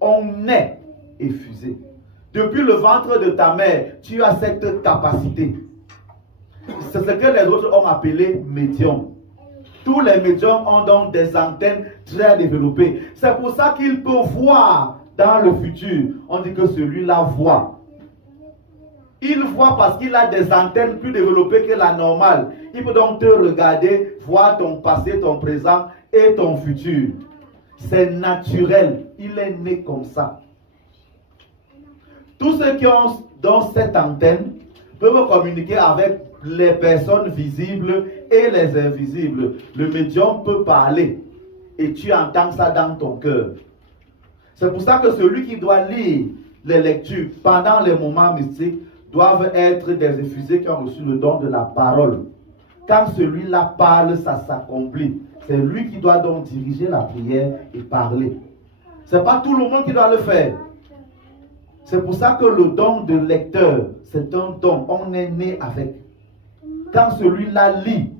On est effusé. Depuis le ventre de ta mère, tu as cette capacité. C'est ce que les autres ont appelé médium. Tous les médiums ont donc des antennes très développées. C'est pour ça qu'ils peuvent voir dans le futur. On dit que celui-là voit. Il voit parce qu'il a des antennes plus développées que la normale. Il peut donc te regarder, voir ton passé, ton présent et ton futur. C'est naturel. Il est né comme ça. Tous ceux qui ont dans cette antenne peuvent communiquer avec les personnes visibles et les invisibles. Le médium peut parler et tu entends ça dans ton cœur. C'est pour ça que celui qui doit lire les lectures pendant les moments mystiques doivent être des effusés qui ont reçu le don de la parole. Quand celui-là parle, ça s'accomplit. C'est lui qui doit donc diriger la prière et parler. Ce n'est pas tout le monde qui doit le faire. C'est pour ça que le don de lecteur, c'est un don. On est né avec. Quand celui-là lit,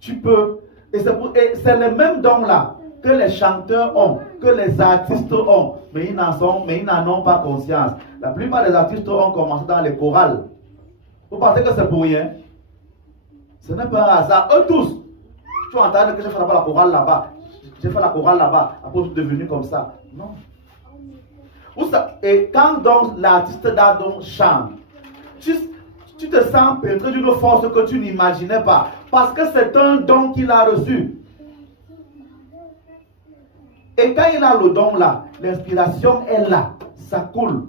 tu peux. Et c'est le même don-là que les chanteurs ont, que les artistes ont, mais ils n'en ont pas conscience. La plupart des artistes ont commencé dans les chorales. Vous pensez que c'est pour rien? Ce n'est pas un hasard. Eux tous, tu entends que j'ai fait la chorale là-bas. J'ai fait la chorale là-bas. Après, je suis devenu comme ça. Non. Et quand donc l'artiste d'Adam chante, tu te sens pénétré d'une force que tu n'imaginais pas. Parce que c'est un don qu'il a reçu. Et quand il a le don là, l'inspiration est là. Ça coule.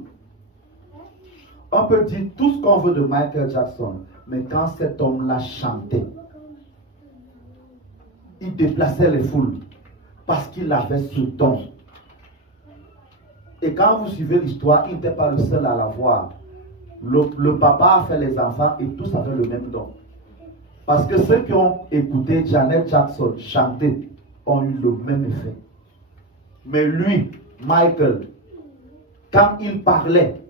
On peut dire tout ce qu'on veut de Michael Jackson. Mais quand cet homme-là chantait, il déplaçait les foules. Parce qu'il avait ce don. Et quand vous suivez l'histoire, il n'était pas le seul à l'avoir. Le papa a fait les enfants et tous avaient le même don. Parce que ceux qui ont écouté Janet Jackson chanter ont eu le même effet. Mais lui, Michael, quand il parlait,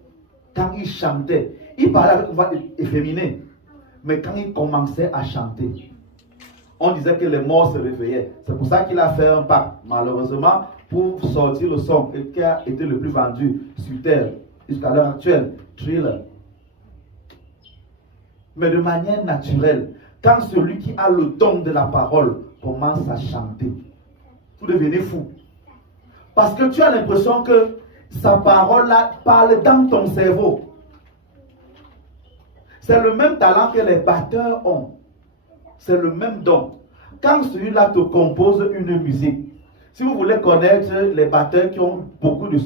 quand il chantait, il parlait avec une voix efféminée. Mais quand il commençait à chanter, on disait que les morts se réveillaient. C'est pour ça qu'il a fait un pacte, malheureusement, pour sortir le son qui a été le plus vendu sur Terre jusqu'à l'heure actuelle, Thriller. Mais de manière naturelle, quand celui qui a le don de la parole commence à chanter, vous devenez fou. Parce que tu as l'impression que sa parole-là parle dans ton cerveau. C'est le même talent que les batteurs ont. C'est le même don. Quand celui-là te compose une musique, si vous voulez connaître les batteurs qui ont beaucoup de